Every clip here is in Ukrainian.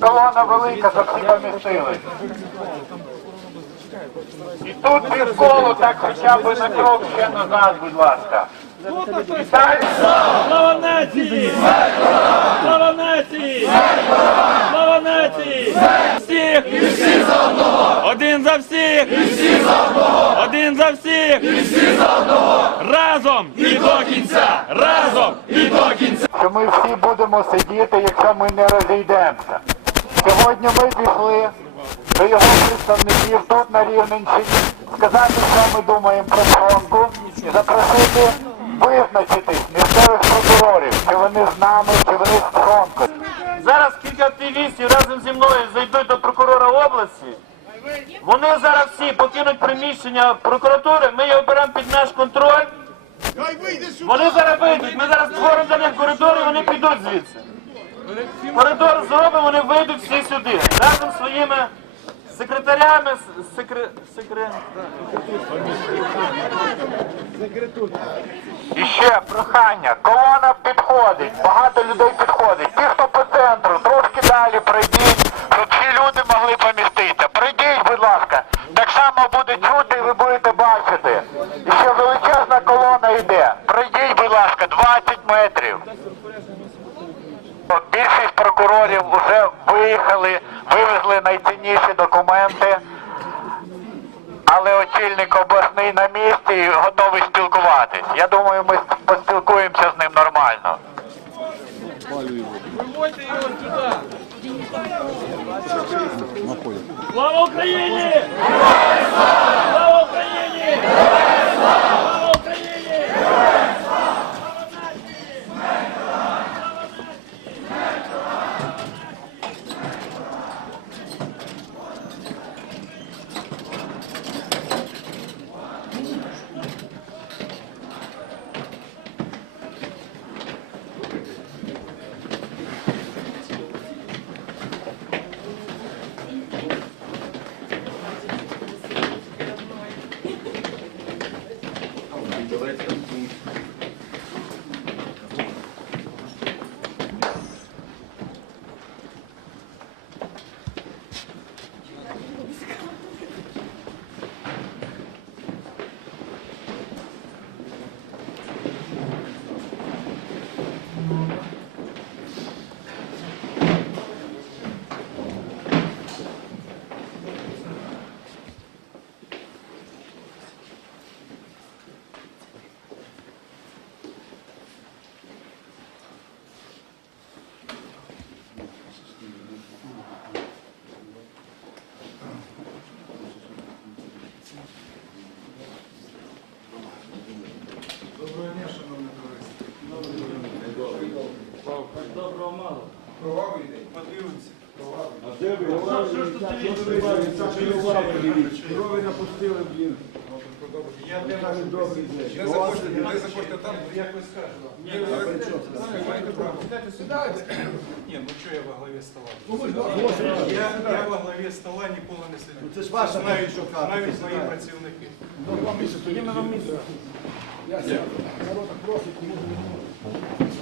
Долана велика, щоб всі помістили. І тут від півколу, так хоча б на крок ще назад, будь ласка. Слава нації! Слава нації! Слава нації! Всіх і всіх за одного! За всіх! І всі за одного! Один за всіх! І всі за одного! Разом! І до кінця! Разом! І до кінця! що ми всі будемо сидіти, якщо ми не розійдемося. Сьогодні ми пішли до його представників тут на Рівненщині, сказати, що ми думаємо про фронту і запросити визначитись місцевих прокурорів, чи вони з нами, чи вони з фронту. Зараз кілька активістів разом зі мною зайдуть до. Вони зараз всі покинуть приміщення прокуратури, ми його беремо під наш контроль. Вони зараз вийдуть, ми зараз створимо для них коридор і вони підуть звідси. Коридор зробимо, вони вийдуть всі сюди. Разом зі своїми секретарями, с- секре... секре... І ще прохання, колона підходить, багато людей підходить. Ті, хто по центру, трошки далі пройдіть, Але очільник обласний на місці готовий спілкуватись. Я думаю, ми поспілкуємося з ним нормально. Слава Україні! Слава Україні! Слава Україні! Доброго мало. Крови напустили, блін. Я не кажу добрий день. Не заходьте там, як ви скажете. Ні, ну. Ні, ну що я во главі стола? Я, я во главі стола ніколи не сиджу. Це ж ваша навіть, навіть мої працівники. Ну, тоді ми вам місце. Я сяду. Народ просить, кому не можу.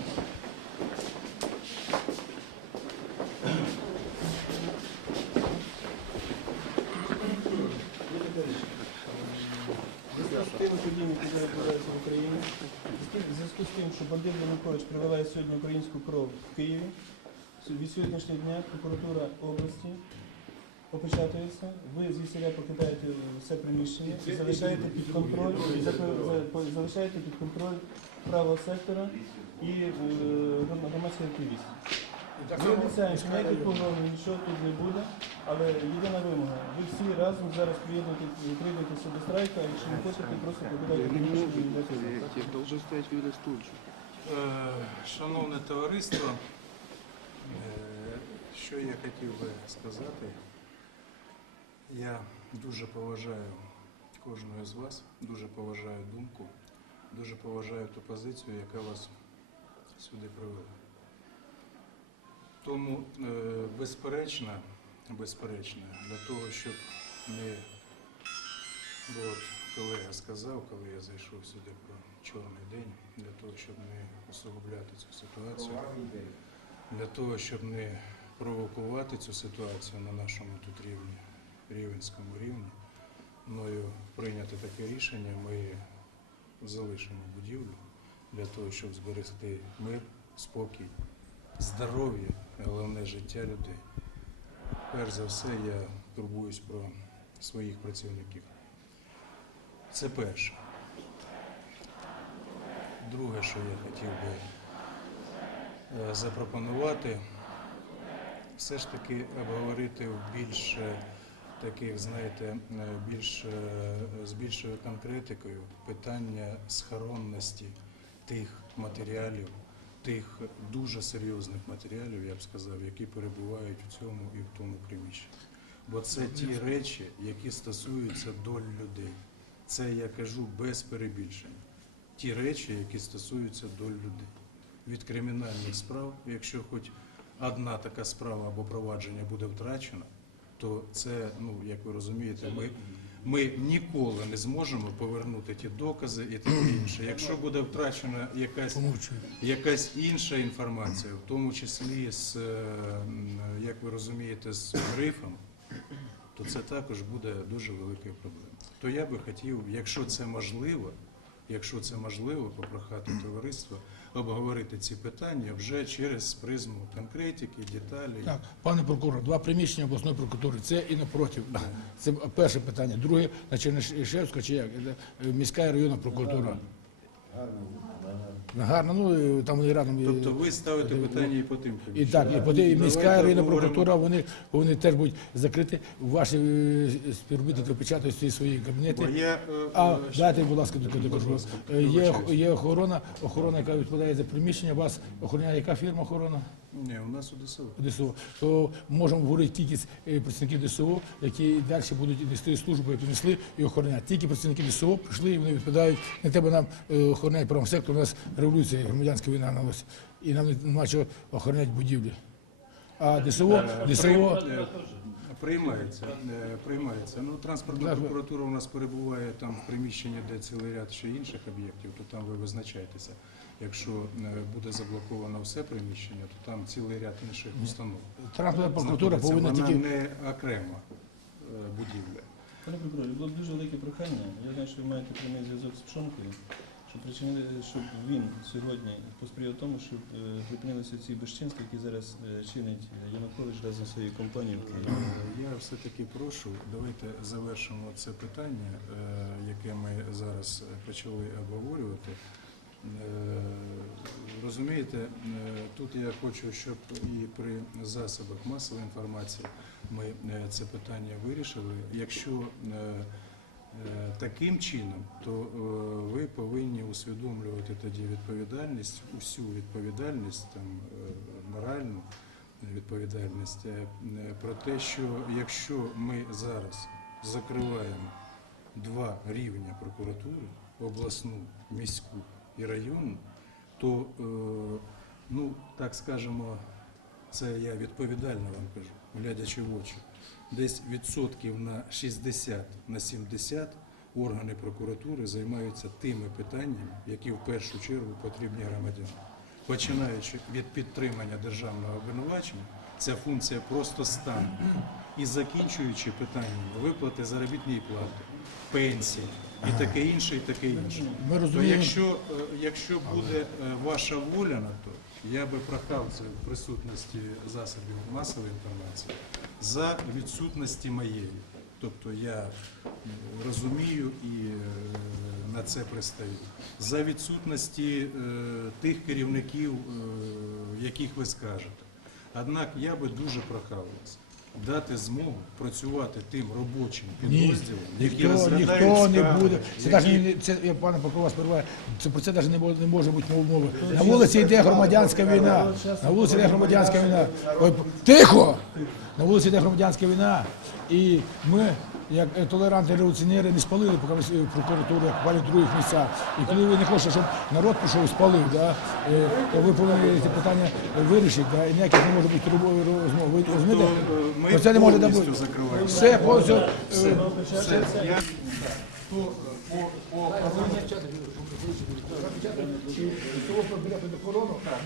зв'язку з тими подіями, які зараз відбуваються в Україні, в зв'язку з тим, що бандит Янукович проливає сьогодні українську кров в Києві, від сьогоднішнього дня прокуратура області опечатується, ви звідсіля покидаєте все приміщення залишаєте під контроль, залишаєте під контроль правого сектора і е, гром- громадських активістів. Ми обіцяємо, що ніяких погроз, нічого тут не буде, але єдина вимога. Ви всі разом зараз приєднуєте, прийдетеся до страйка, а якщо не хочете, просто покидайте приміщення і Шановне товариство, е, що я хотів би сказати, я дуже поважаю кожного з вас, дуже поважаю думку, дуже поважаю ту позицію, яка вас сюди привела. Тому, е, безперечно, безперечно, для того, щоб не Бо от колега сказав, коли я зайшов сюди про чорний день, для того, щоб не усугубляти цю ситуацію, для того, щоб не спровокувати цю ситуацію на нашому тут рівні, рівенському рівні, мною прийняти таке рішення, ми залишимо будівлю для того, щоб зберегти мир, спокій, здоров'я, головне життя людей. Перш за все, я турбуюсь про своїх працівників. Це перше. Друге, що я хотів би е, запропонувати, все ж таки обговорити в більш е, таких, знаєте, е, більш з більшою конкретикою питання схоронності тих матеріалів, тих дуже серйозних матеріалів, я б сказав, які перебувають в цьому і в тому приміщенні. Бо це ті речі, які стосуються доль людей. Це я кажу без перебільшення. Ті речі, які стосуються доль людей. Від кримінальних справ, якщо хоч одна така справа або провадження буде втрачено, то це, ну як ви розумієте, ми, ми ніколи не зможемо повернути ті докази і таке інше. Якщо буде втрачена якась, якась інша інформація, в тому числі з, е, як ви розумієте, з грифом, то це також буде дуже великою проблемою. То я би хотів, якщо це можливо, якщо це можливо, попрохати товариство обговорити ці питання вже через призму конкретики, деталі. Так, пане прокурор, два приміщення обласної прокуратури. Це і напротив. Це перше питання. Друге, на Чернишевська чи як? Е, Міська і районна прокуратура. Гарно, ну там вони рядом. Тобто ви ставите питання і по тим І так, і по тій міська районна прокуратура, вони вони теж будуть закриті. Ваші е, співробітники опечатають свої, свої кабінети. я, е, А е, дайте, будь ласка. Будь ласка, Є, є охорона, охорона, яка відповідає за приміщення. Вас охороняє яка фірма охорона? Ні, у нас у ДСО. ДСО, то можемо говорити тільки з е, працівників ДСО, які далі будуть нести службу, яку несли і охороняти. Тільки працівники ДСО прийшли і вони відповідають. Не треба нам е, охороняти правому сектору. У нас революція, громадянська війна налась. І нам нема чого охороняти будівлі. А ДСО, Е, ДСО, е, Приймається, приймається. Ну, транспортна прокуратура у нас перебуває там в приміщенні, де цілий ряд ще інших об'єктів, то там ви визначаєтеся. Якщо е, буде заблоковано все приміщення, то там цілий ряд інших установ. транспортна прокуратура повинна Вона тільки не окрема е, будівля. Пане прокурорі, було б дуже велике прохання. Я знаю, що ви маєте прямий зв'язок з Пшонкою, щоб причинили, щоб він сьогодні посприяв тому, щоб е, припинилися ці безчинства, які зараз чинить Янукович разом своєю компанією в Києві. Я все-таки прошу, давайте завершимо це питання, яке ми зараз почали обговорювати. Е, Розумієте, е, тут я хочу, щоб і при засобах масової інформації ми е, це питання вирішили. Якщо таким чином, то ви повинні усвідомлювати тоді відповідальність, усю відповідальність, там, моральну відповідальність, про те, що якщо ми зараз закриваємо два рівня прокуратури, обласну, міську і районну, то, е, ну, так скажемо, це я відповідально вам кажу, глядячи в очі, десь відсотків на 60 на 70 органи прокуратури займаються тими питаннями, які в першу чергу потрібні громадянам. Починаючи від підтримання державного обвинувачення, ця функція просто стане. І закінчуючи питанням виплати заробітної плати, пенсії і таке інше, і таке інше. ми То розуміємо. якщо, е, якщо буде е, ваша воля на то, я би прохав це в присутності засобів масової інформації за відсутності моєї. Тобто я розумію і е, на це пристаю. За відсутності тих керівників, яких ви скажете. Однак я би дуже прохав вас дати змогу працювати тим робочим Ні, які ніхто, розглядають ніхто не буде. Це які- навіть не це я пане Покрова вас перебуваю. Це про це навіть не може, не може бути мови. На вулиці йде громадянська війна. На вулиці йде громадянська війна. Ой, тихо! На вулиці йде громадянська війна. І ми, як е, толерантні революціонери, не спалили поки е, як в других місцях. І коли ви не хочете, щоб народ пішов і спалив, да, е, то ви повинні це питання вирішити. Да, і ніяких не може бути розмов. Ви розумієте? Е, ми це не може бути. закриваємо. Все, повністю. Все, все. Я,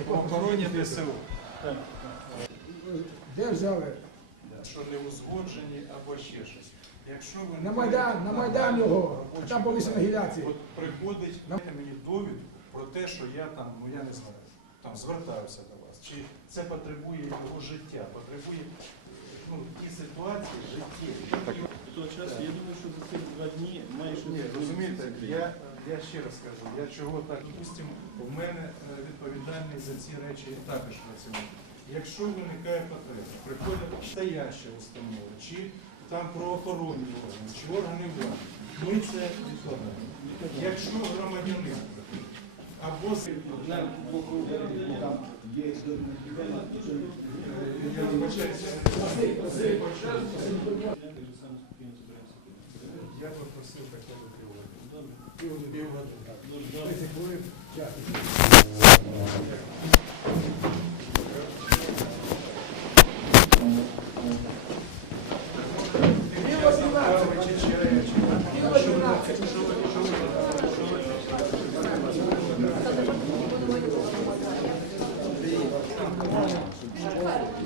охороні ДСО. Де взяли? що не узгоджені або ще щось. Якщо ви На Майдан, на Майдан його. Там питання, гіляції. От приходить мені довідку про те, що я там, ну я не знаю, там звертаюся до вас. Чи це потребує його життя, потребує ну, ті ситуації життєві. Того часу, я думаю, що за ці два дні має щось. Ні, розумієте, я, я ще раз кажу, я чого так допустимо, в мене е, відповідальність за ці речі також працює. Якщо виникає потреба, приходять стоящі установи, чи там правоохоронні органи, чи органи влади, ми це відкладаємо. Якщо громадянин або я попросив б півгодини. Півгодини.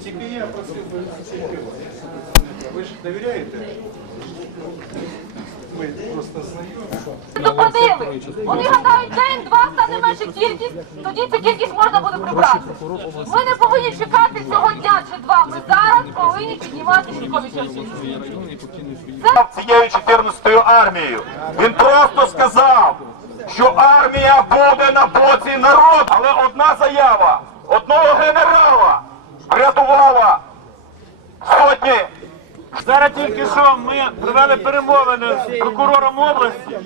Тільки я просив би тільки вас. Ви ж довіряєте? Ми просто знайомі. Доходили. Вони гадають, день-два стане менша кількість, тоді цю кількість можна буде прибрати. Ми не повинні чекати цього дня чи два. Ми зараз повинні піднімати військові частини. цією 14-ю армією. Він просто сказав, що армія буде на боці народу. Але одна заява одного генерала врятувала сотні. Зараз тільки що ми провели перемовини з прокурором області.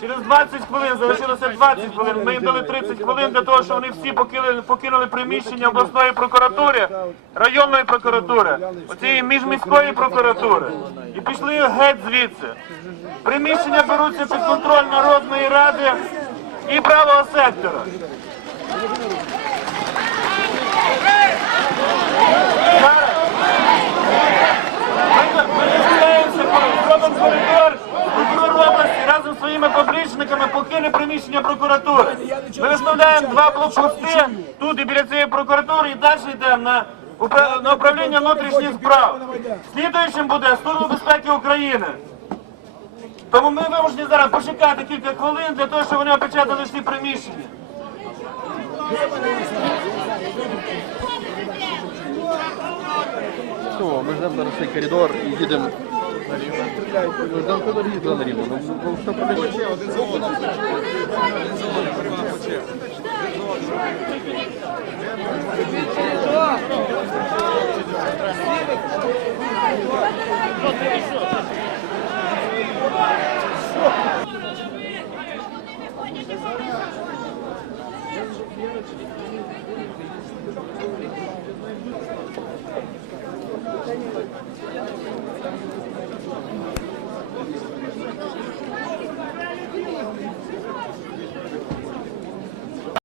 Через 20 хвилин залишилося 20 хвилин. Ми їм дали 30 хвилин для того, щоб вони всі покинули, покинули приміщення обласної прокуратури, районної прокуратури, оцієї міжміської прокуратури. І пішли геть звідси. Приміщення беруться під контроль Народної ради і правого сектора. Ми коридор, прокурор області разом зі своїми подручниками покине приміщення прокуратури. Ми виставляємо два блокпости тут і біля цієї прокуратури і далі йдемо на, на управління внутрішніх справ. Слідуючим буде Служба безпеки України. Тому ми вимушені зараз почекати кілька хвилин для того, щоб вони опечатали всі приміщення. Все, ми ждемо зараз цей коридор і їдемо. Ми ждемо коридор і їдемо на рівно. Ну, все побіжить. Один за одним. Один за одним. Прямо почав. Один за одним.